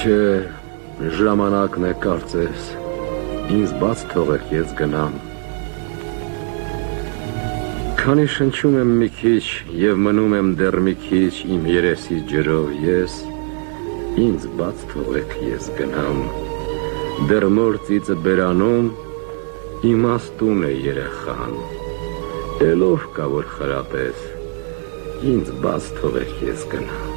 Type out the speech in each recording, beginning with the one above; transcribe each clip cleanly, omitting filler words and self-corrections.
Չէ, ժամանակն է կարծես, ինձ բաց թողեք ես գնամ։ Քանի շնչում եմ մի քիչ և մնում եմ դեռ մի քիչ իմ երեսի ջրով ես, ինձ բաց թողեք ես գնամ։ Դեռ նոր ծիծը բերանում, իմաստուն է երեխան, էլով կա որ խրատես, ինձ բաց թողեք ես գնամ։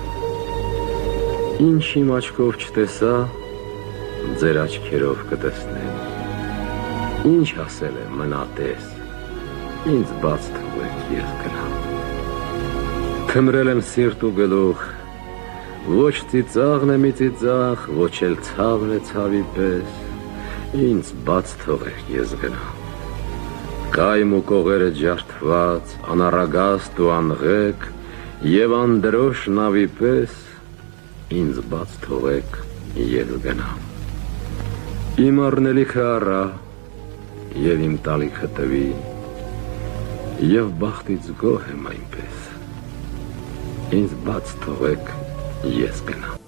Ինչ իմ աչքով չտեսա, ձեր աչքերով կտեսնեմ։ Ինչ ասել է մնատես, ինձ բաց թողեք ես գնամ։ Թմրել եմ սիրտ ու գլուխ, ոչ ծիծաղն է մի ծիծաղ, ոչ էլ ցավն է ցավի պես, ինձ բաց թողեք ես գնամ։ Կայմ ու կողերը ջարդված, անառագաստ ու անղեկ և անդրոշ նավի պես, ինձ բաց թողեք ես գնամ։ Իմ առնելիքը առա և իմ տալիքը տվի, և բախտից գոհ եմ այնպես, ինձ բաց թողեք ես գնամ։